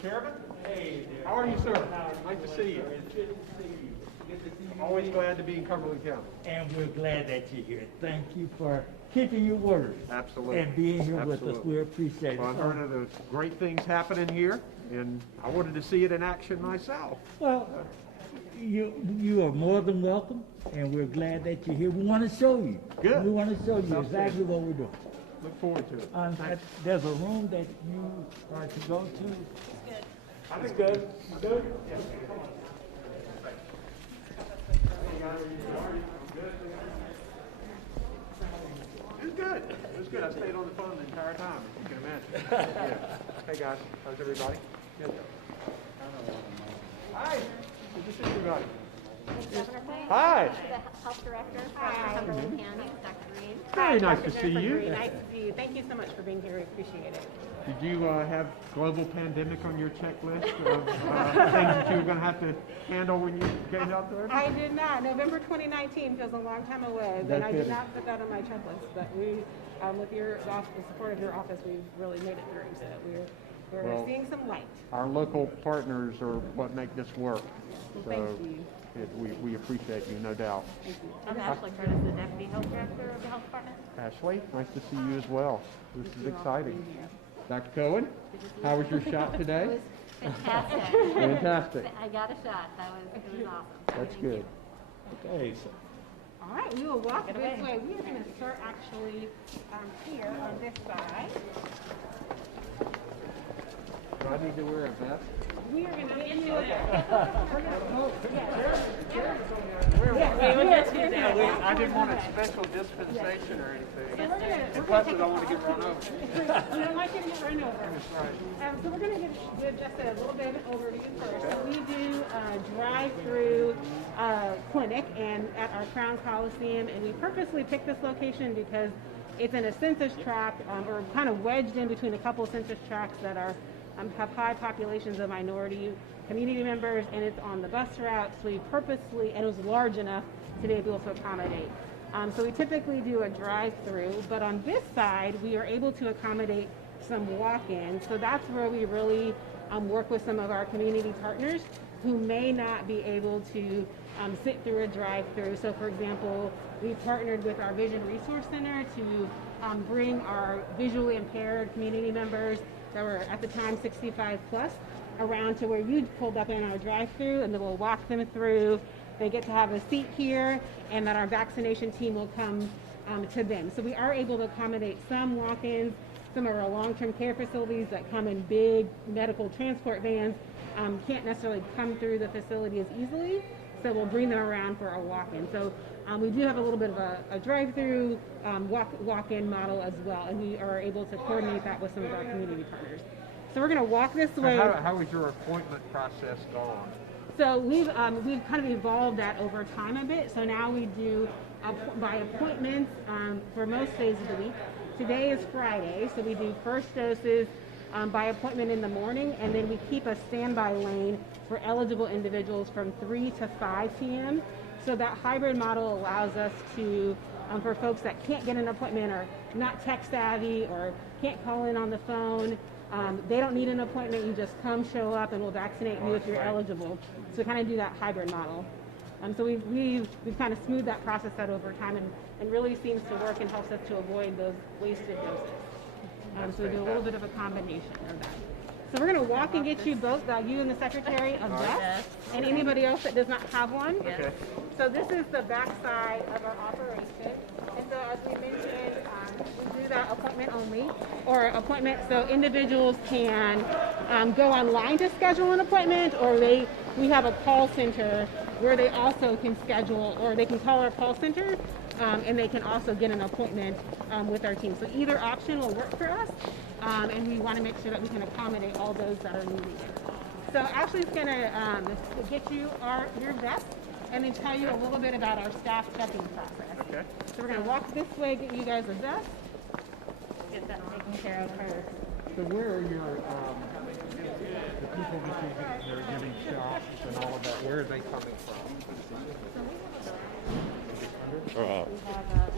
Chairman? Hey there. How are you, sir? Nice to see you. It's good to see you. Good to see you. Always glad to be in Cumberland County. And we're glad that you're here. Thank you for keeping your word. Absolutely. And being here with us. Absolutely. We appreciate it. Well, I've heard of those great things happening here, and I wanted to see it in action myself. Well, you are more than welcome, and we're glad that you're here. We want to show you. Good. We want to show you Sounds exactly good. what we're doing. Look forward to it. Thanks. There's a room that you are to go to. I think good. Good? Yeah. It was good. It was good. I stayed on the phone the entire time, if you can imagine. Yeah. Hey guys, how's everybody? Good. Hi. Good to see everybody. Hi. The health director from Cumberland County, Dr. Reed. Very nice to Dr. see you. Jennifer Green, nice to see you. Thank you so much for being here. We appreciate it. Did you have global pandemic on your checklist of things that you were going to have to handle when you get out there? I did not. November 2019 feels a long time away, No and I did kidding. not put that on my checklist. But we, with the support of your office, we've really made it through. So we're Well, seeing some light. Our local partners are what make this work. Well, So thank you. we appreciate you, no doubt. Thank you. I'm Ashley Curtis, the Deputy Health Director of the Health Department. Ashley, nice to see you as well. This is exciting. Being here. Dr. Cohen, how was your shot It today? was fantastic. Fantastic. I got a shot. It was awesome. That's Thank you. good. Okay, so All right, we will walk Get this away. way. We are going to start actually here on this side. Do I need to wear a vest? We are going to get you. I didn't want a special dispensation or anything. We're Plus, I don't want to get run over. We don't like getting run over. So we're going to give just a little bit of an overview first. So we do a drive-through clinic and at our Crown Coliseum, and we purposely picked this location because it's in a census tract, or kind of wedged in between a couple of census tracts that are have high populations of minority community members, and it's on the bus route. So we purposely, and it was large enough to be able to accommodate. So we typically do a drive-through, but on this side, we are able to accommodate some walk-ins. So that's where we really work with some of our community partners who may not be able to sit through a drive-through. So for example, we partnered with our Vision Resource Center to bring our visually impaired community members that were at the time 65 plus around to where you pulled up in our drive-through, and then we'll walk them through. They get to have a seat here, and then our vaccination team will come to them. So we are able to accommodate some walk-ins. Some of our long-term care facilities that come in big medical transport vans can't necessarily come through the facility as easily, so we'll bring them around for a walk-in. So we do have a little bit of a drive-through walk-in model as well, and we are able to coordinate that with some of our community partners. So we're going to walk this way. How was your appointment process gone? So we've kind of evolved that over time a bit. So now we do by appointments for most days of the week. Today is Friday, so we do first doses by appointment in the morning, and then we keep a standby lane for eligible individuals from 3 to 5 p.m. So that hybrid model allows us to, for folks that can't get an appointment or not tech savvy or can't call in on the phone, they don't need an appointment. You just come, show up, and we'll vaccinate you if you're eligible. So we kind of do that hybrid model. So we've kind of smoothed that process out over time, and really seems to work and helps us to avoid those wasted doses. So we do a little bit of a combination of that. So we're going to walk and get you both, you and the secretary, a vest, and anybody else that does not have one. Okay. So this is the back side of our operation. And so as we mentioned, we do that appointment only, or appointment, so individuals can go online to schedule an appointment, or we have a call center where they also can schedule, or they can call our call center, and they can also get an appointment with our team. So either option will work for us, and we want to make sure that we can accommodate all those that are needing it. So Ashley's going to get you your vest and then tell you a little bit about our staff checking process. Okay. So we're going to walk this way, get you guys a vest, get that taken care of first. So where are your the people that are giving shots and all of that? Where are they coming from?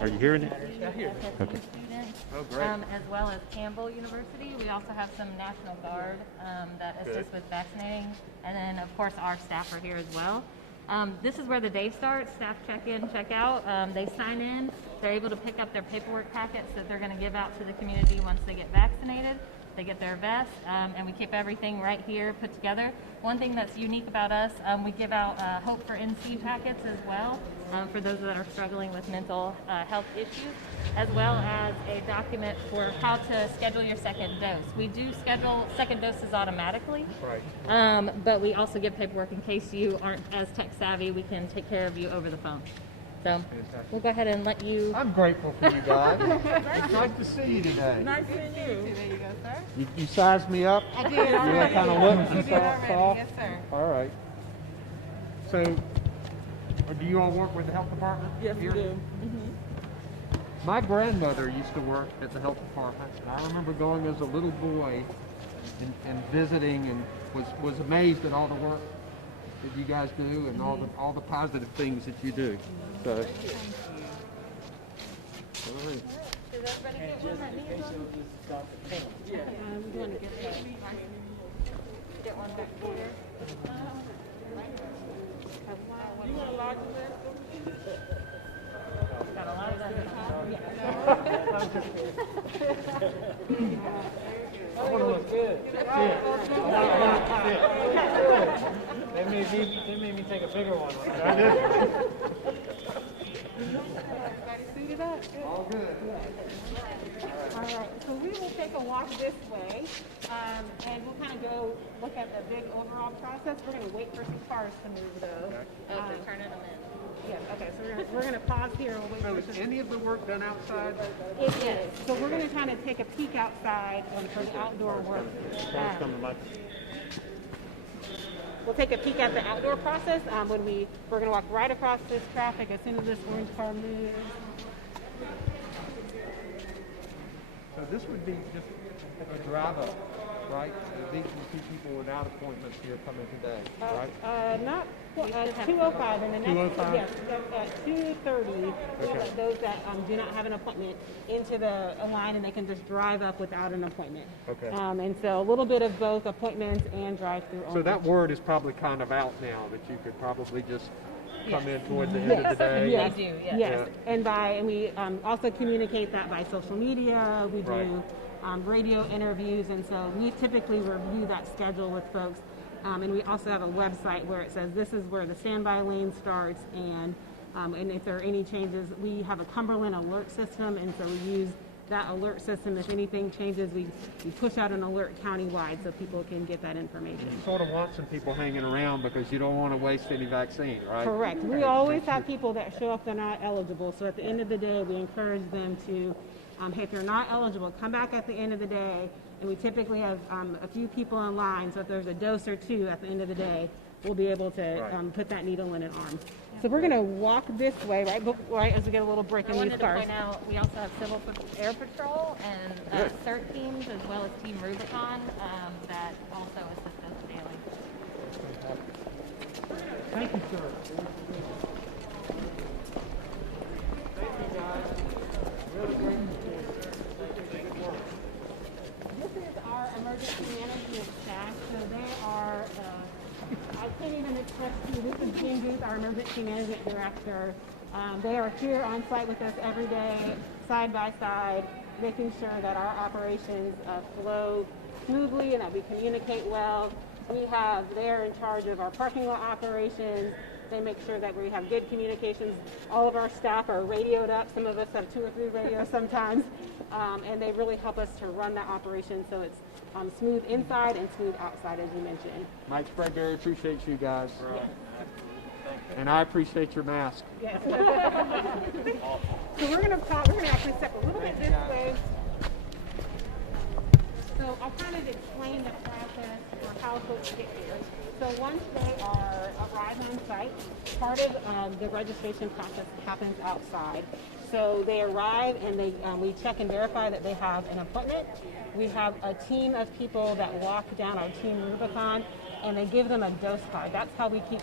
Are you hearing it? Okay. Students, Oh, great. as well as Campbell University. We also have some National Guard that assist with vaccinating, and then of course our staff are here as well. This is where the day starts. Staff check in, check out. They sign in. They're able to pick up their paperwork packets that they're going to give out to the community once they get vaccinated. They get their vest, and we keep everything right here put together. One thing that's unique about us, we give out Hope for NC packets as well for those that are struggling with mental health issues, as well as a document for how to schedule your second dose. We do schedule second doses automatically, Right. but we also give paperwork in case you aren't as tech savvy. We can take care of you over the phone. So we'll go ahead and let you. I'm grateful for you guys. It's nice to see you today. Nice seeing you. There you go, sir. You sized me up? I did You know, already. kind of look You and did already. saw? Yes, sir. All right. So, do you all work with the health department? Yes, we here? do. My grandmother used to work at the health department, and I remember going as a little boy and visiting, and was amazed at all the work that you guys do and all the positive things that you do. So, all right. Does everybody get one that needs one? We want to get that. Get one back here. You want a larger list? Got a lot of that. I want to look good. They made me take a bigger one. Everybody suited up? Good. All good. All right, so we will take a walk this way, and we'll kind of go look at the big overall process. We're going to wait for some cars to move, though. Okay, turning them in. Yeah, okay, so we're going to pause here and wait So for is some. any of the work done outside? It is. So we're going to kind of take a peek outside for the outdoor work. We'll take a peek at the outdoor process we're going to walk right across this traffic as soon as this orange car moves. So this would be just a drive up, right? These are the two people without appointments here coming today, right? Not 2:05 and the next. 2:05? Yes, at 2:30. We'll let those that do not have an appointment into the line, and they can just drive up without an appointment. Okay. And so a little bit of both appointments and drive-through. So that word is probably kind of out now, that you could probably just come in toward the end of the day. Yes. They do, yes. Yes, and we also communicate that by social media. We Right. do radio interviews, and so we typically review that schedule with folks. And we also have a website where it says this is where the standby lane starts, and if there are any changes, we have a Cumberland alert system, and so we use that alert system. If anything changes, we push out an alert countywide so people can get that information. You sort of want some people hanging around because you don't want to waste any vaccine, right? Correct. We always have people that show up, they're not eligible. So at the end of the day, we encourage them to, hey, if you're not eligible, come back at the end of the day. And we typically have a few people in line. So if there's a dose or two at the end of the day, we'll be able to put that needle in an arm. So we're going to walk this way, right as we get a little break I in wanted these to cars. point out we also have Civil Air Patrol and CERT teams, as well as Team Rubicon, that also assist us daily. Thank you, sir. This is our emergency management staff. So they are, I can't even express to you, this is Jean Booth, our emergency management director. They are here on site with us every day, side by side, making sure that our operations flow smoothly and that we communicate well. They're in charge of our parking lot operations. They make sure that we have good communications. All of our staff are radioed up. Some of us have 2 or 3 radios sometimes. And they really help us to run that operation so it's smooth inside and smooth outside, as you mentioned. Mike Spragueberry appreciates you guys. And I appreciate your mask. Yes. So we're gonna actually step a little bit this way. So I'll kind of explain the process for how folks get here. So once they arrive on site, part of the registration process happens outside. So they arrive and we check and verify that they have an appointment. We have a team of people that walk down our Team Rubicon, and they give them a dose card. That's how we keep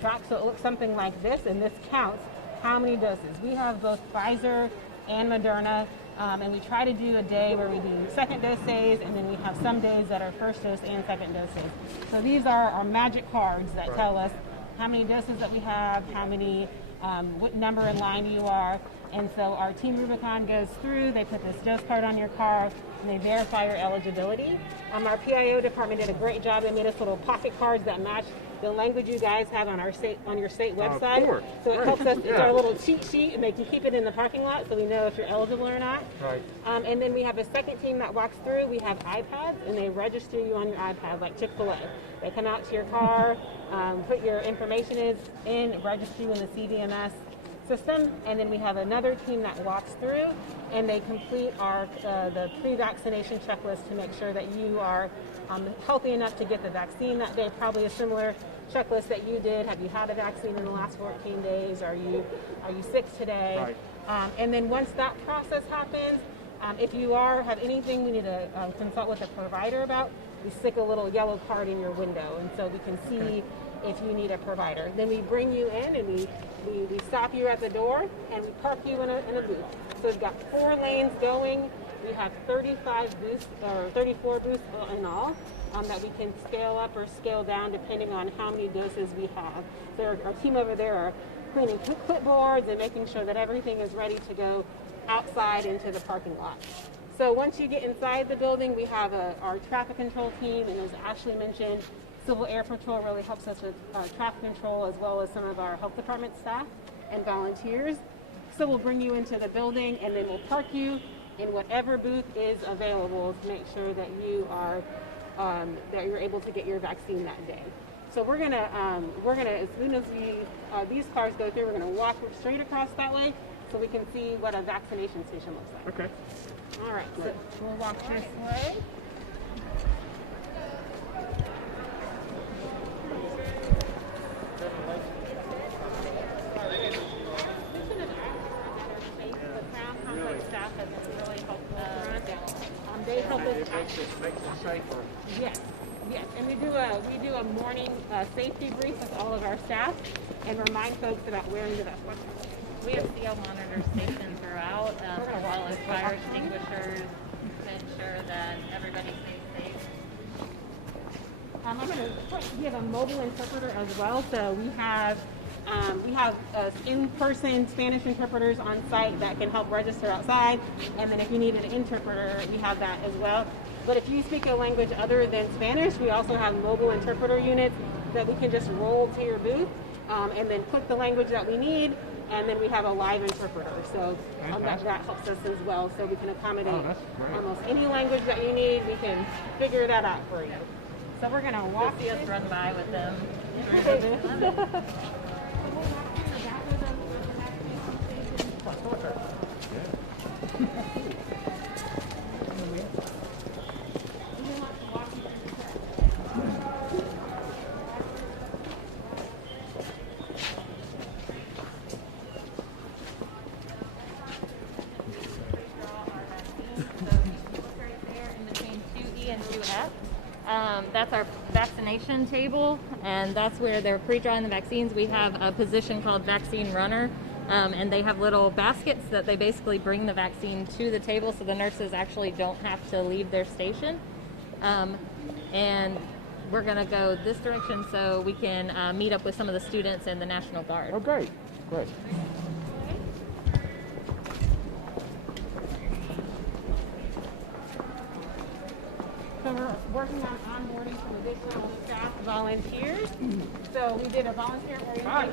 track. So it looks something like this, and this counts how many doses. We have both Pfizer and Moderna, and we try to do a day where we do second dose days, and then we have some days that are first dose and second doses. So these are our magic cards that tell us how many doses that we have, how many, what number in line you are. And so our Team Rubicon goes through, they put this dose card on your car, and they verify your eligibility. Our PIO department did a great job. They made us little pocket cards that match the language you guys have on your state website. Of course. So it helps us, it's Yeah. our little cheat sheet, and they can keep it in the parking lot so we know if you're eligible or not. Right. And then we have a second team that walks through. We have iPads, and they register you on your iPad, like Chick-fil-A. They come out to your car, put your information in, register you in the CVMS system, and then we have another team that walks through, and they complete the pre-vaccination checklist to make sure that you are healthy enough to get the vaccine that day. Probably a similar checklist that you did. Have you had a vaccine in the last 14 days? Are you sick today? Right. And then once that process happens, if you have anything we need to consult with a provider about, we stick a little yellow card in your window, and so we can see if you need a provider. Then we bring you in, and we stop you at the door, and we park you in a booth. So we've got 4 lanes going. We have 35 booths, or 34 booths in all, that we can scale up or scale down depending on how many doses we have. So our team over there are cleaning clipboards and making sure that everything is ready to go outside into the parking lot. So once you get inside the building, we have our traffic control team, and as Ashley mentioned, Civil Air Patrol really helps us with traffic control, as well as some of our health department staff and volunteers. So we'll bring you into the building, and then we'll park you in whatever booth is available to make sure that you are that you're able to get your vaccine that day. So we're gonna as soon as these cars go through, we're gonna walk straight across that way so we can see what a vaccination station looks like. Okay. All right, so we'll walk this way. They help us. Makes it safer. Yes, and we do a morning safety brief with all of our staff and remind folks about wearing the vest. We have CO monitors stationed throughout, as well as fire extinguishers to ensure that everybody stays safe. We have a mobile interpreter as well, so we have in-person Spanish interpreters on site that can help register outside, and then if you need an interpreter, we have that as well. But if you speak a language other than Spanish, we also have mobile interpreter units that we can just roll to your booth, and then click the language that we need, and then we have a live interpreter. So that helps us as well, so we can accommodate almost any language that you need. We can figure that out for you. So we're gonna walk. See us run by with them. That's our vaccination table, and that's where they're pre-drawing the vaccines. We have a position called vaccine runner, and they have little baskets that they basically bring the vaccine to the table, so the nurses actually don't have to leave their station. And we're going to go this direction so we can meet up with some of the students and the National Guard. Oh, great. So we're working on onboarding some additional staff volunteers. So we did a volunteer orientation.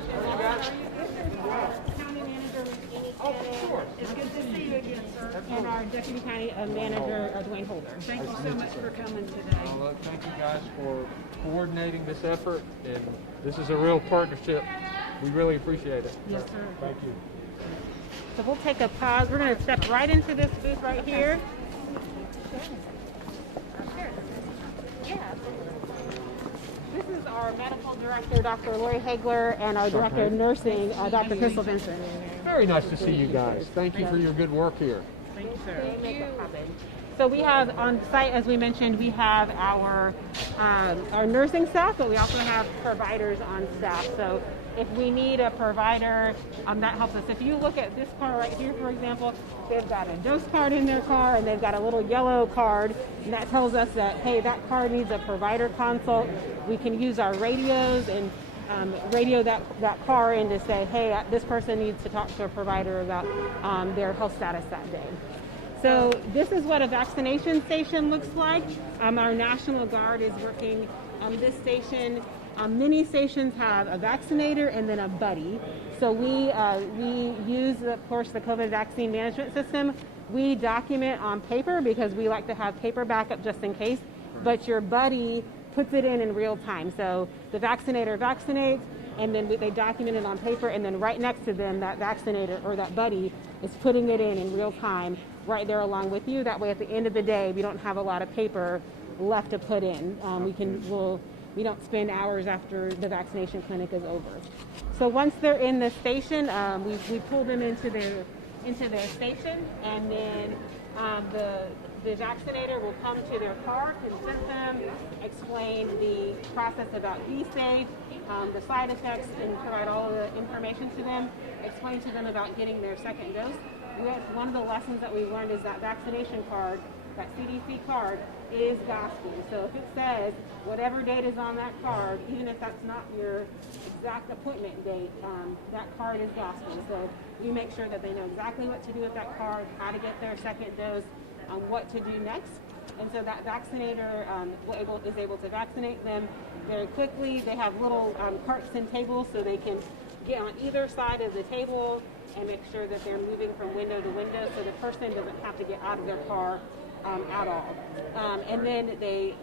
County manager with Amy Cannon. It's good to see you again, sir. And our deputy county manager, Dwayne Holder. Thank you so much for coming today. Well, thank you guys for coordinating this effort, and this is a real partnership. We really appreciate it. Yes, sir. Thank you. So we'll take a pause. We're going to step right into this booth right here. This is our medical director, Dr. Lori Hagler, and our director of nursing, Dr. Crystal Benson. Very nice to see you guys. Thank you for your good work here. Thank you, sir. Make it happen. So we have on site, as we mentioned, we have our nursing staff, but we also have providers on staff. So if we need a provider, that helps us. If you look at this car right here, for example, they've got a dose card in their car and they've got a little yellow card, and that tells us that, hey, that car needs a provider consult. We can use our radios and radio that car in to say, hey, this person needs to talk to a provider about their health status that day. So this is what a vaccination station looks like. Our National Guard is working on this station. Many stations have a vaccinator and then a buddy. So we use, of course, the COVID vaccine management system. We document on paper because we like to have paper backup just in case. But your buddy puts it in real time. So the vaccinator vaccinates, and then they document it on paper, and then right next to them, that vaccinator or that buddy is putting it in real time right there along with you. That way, at the end of the day, we don't have a lot of paper left to put in. We don't spend hours after the vaccination clinic is over. So once they're in the station, we pull them into their station, and then the vaccinator will come to their car, consent them, explain the process about be safe, the side effects, and provide all of the information to them, explain to them about getting their second dose. One of the lessons that we learned is that vaccination card, that CDC card, is gospel. So if it says whatever date is on that card, even if that's not your exact appointment date, that card is gospel. So we make sure that they know exactly what to do with that card, how to get their second dose, what to do next. And so that vaccinator is able to vaccinate them very quickly. They have little carts and tables so they can get on either side of the table and make sure that they're moving from window to window so the person doesn't have to get out of their car at all. And then they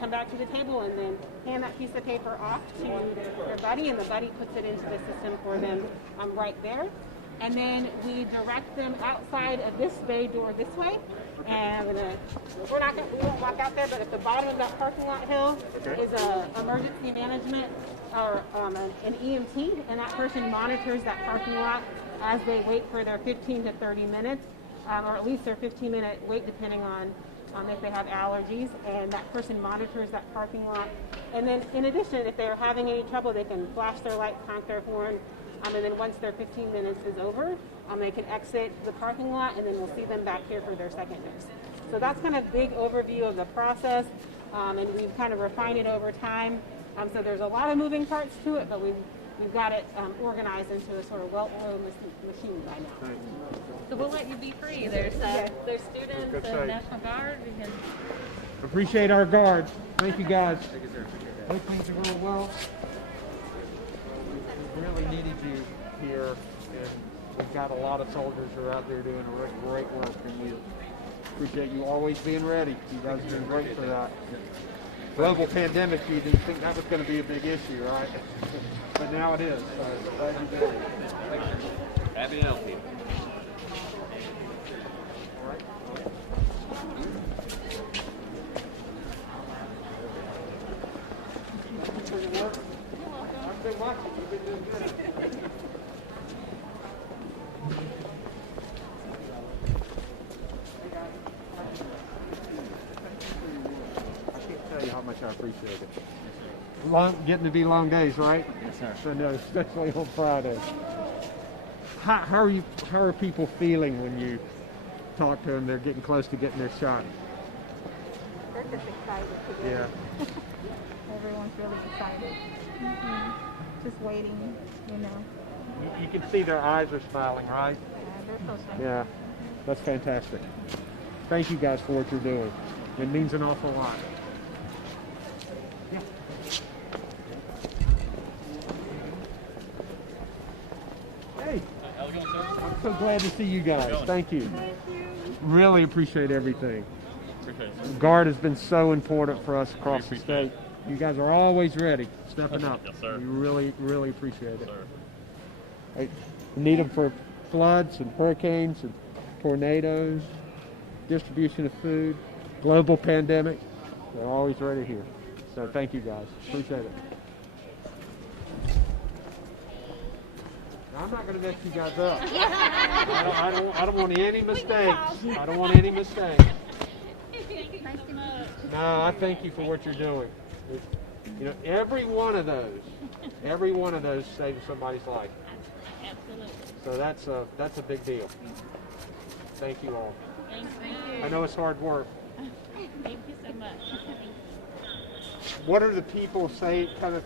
come back to the table and then hand that piece of paper off to their buddy, and the buddy puts it into the system for them right there. And then we direct them outside of this bay door this way. And we won't walk out there, but at the bottom of that parking lot hill is a emergency management or an EMT, and that person monitors that parking lot as they wait for their 15 to 30 minutes, or at least their 15-minute wait, depending on if they have allergies, and that person monitors that parking lot. And then in addition, if they're having any trouble, they can flash their lights, honk their horn, and then once their 15 minutes is over, they can exit the parking lot, and then we'll see them back here for their second dose. So that's kind of big overview of the process, and we've kind of refined it over time. So there's a lot of moving parts to it, but we've got it organized into a sort of well-oiled machine by now. So we'll let you be free. There's students, the National Guard. We can... Appreciate our guards. Thank you, guys. Hope things are going well. We really needed you here, and we've got a lot of soldiers who are out there doing a great work, and we appreciate you always being ready. You guys have been great for that. Global pandemic, you didn't think that was going to be a big issue, right? But now it is. So glad you did. Happy to help you. I've been watching. You've been doing good. I can't tell you how much I appreciate it. Getting to be long days, right? Yes, sir. I know, especially on Friday. How are people feeling when you talk to them? They're getting close to getting their shot. They're just excited to get it. Yeah. Everyone's really excited. Just waiting, you know. You can see their eyes are smiling, right? Yeah, they're so excited. Yeah, that's fantastic. Thank you guys for what you're doing. It means an awful lot. Yeah. Hey, How's it going, sir? I'm so glad to see you guys. Thank you. Really appreciate everything. Appreciate it, sir. Guard has been so important for us across the appreciate state. You guys are always ready, stepping up. Yes, sir. We really, really appreciate it. Sir. Hey, we need them for floods and hurricanes and tornadoes, distribution of food, global pandemic. They're always ready here. So thank you guys. Appreciate it. Now, I'm not going to mess you guys up. I don't want any mistakes. I don't want any mistakes. No, I thank you for what you're doing. You know, every one of those Every one of those saves somebody's life. Absolutely. So that's a big deal. Thank you all. Thank I know it's hard work. Thank you so much. What are the people say, kind of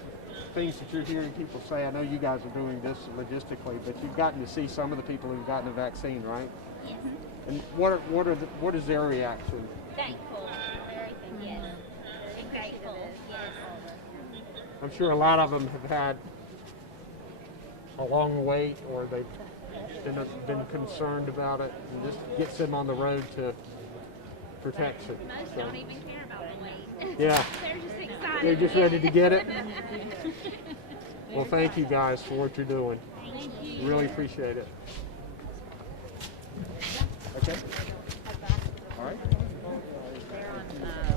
things that you're hearing people say? I know you guys are doing this logistically, but you've gotten to see some of the people who've gotten a vaccine, right? Yes. And what is their reaction? Thankful. Very thankful. Yes. Very grateful. Yes. I'm sure a lot of them have had a long wait, or they've been concerned about it, and this gets them on the road to protection. Most So, don't even care about the weight. yeah, They're just excited. they're just ready to get it. Well, thank you guys for what you're doing. Thank you. Really appreciate it. Okay. All right. They're on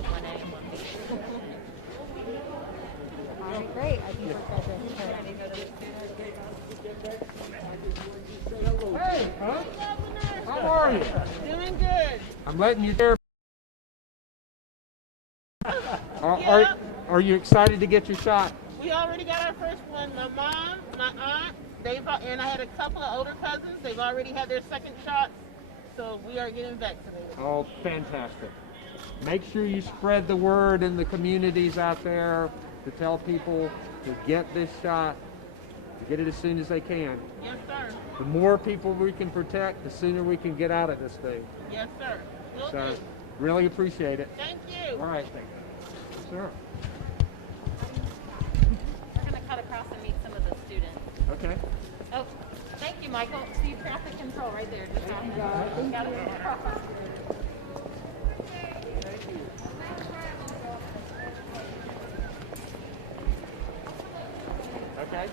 1A and 1B. All right, great. I think we're good. Hey, huh? How are you? Doing good. I'm letting you there. Are you excited to get your shot? We already got our first one. My mom, my aunt, and I had a couple of older cousins. They've already had their second shots, so we are getting vaccinated. Oh, fantastic. Make sure you spread the word in the communities out there to tell people to get this shot, to get it as soon as they can. Yes, sir. The more people we can protect, the sooner we can get out of this thing. Yes, sir. Will So, do. really appreciate it. Thank you. All right. Sure. We're going to cut across and meet some of the students. Okay. Oh, thank you, Michael. See traffic control right there. Just got it. Okay.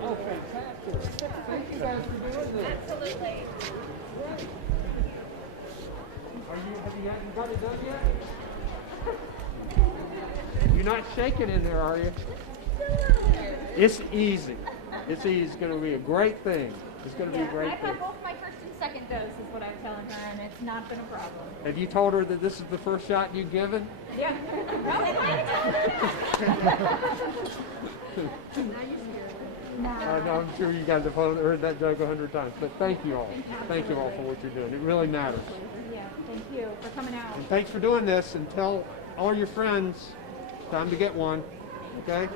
Oh, fantastic. Thank you guys for doing this. Absolutely. Have you got it done yet? You're not shaking in there, are you? It's easy. It's easy. It's going to be a great thing. It's going to be a great I've thing. had both my first and second dose is what I'm telling her, and it's not been a problem. Have you told her that this is the first shot you've given? Yeah. No, I'm sure you guys have heard that joke 100 times. But thank you all. Thank you all for what you're doing. It really matters. Yeah, thank you for coming out. And thanks for doing this. And tell all your friends, time to get one. Okay?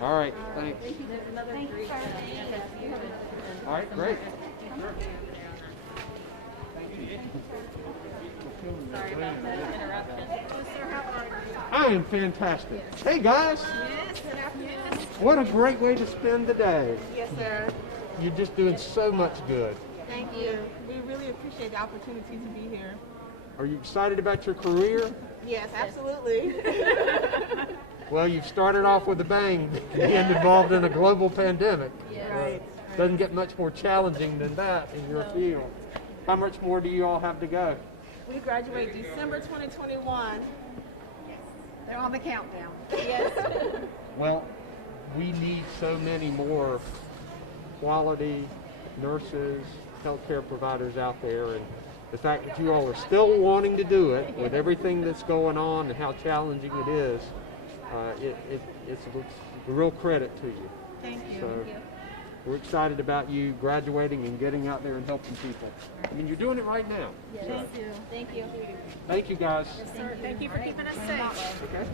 All right. Thanks. Thank you, sir. All right. Great. Sorry about the interruption. I am fantastic. Hey guys. Yes, good afternoon. What a great way to spend the day. Yes, sir. You're just doing so much good. Thank you. We really appreciate the opportunity to be here. Are you excited about your career? Yes, absolutely. Well, you've started off with a bang, being involved in a global pandemic. Right. Doesn't get much more challenging than that in your field. How much more do you all have to go? We graduate December 2021. They're on the countdown. Yes. Well, we need so many more quality nurses, healthcare providers out there, and the fact that you all are still wanting to do it with everything that's going on and how challenging it is, it's a real credit to you. Thank you. So we're excited about you graduating and getting out there and helping people. I mean, you're doing it right now. Thank you. Thank you. Thank you guys. Thank you for keeping us safe. Okay.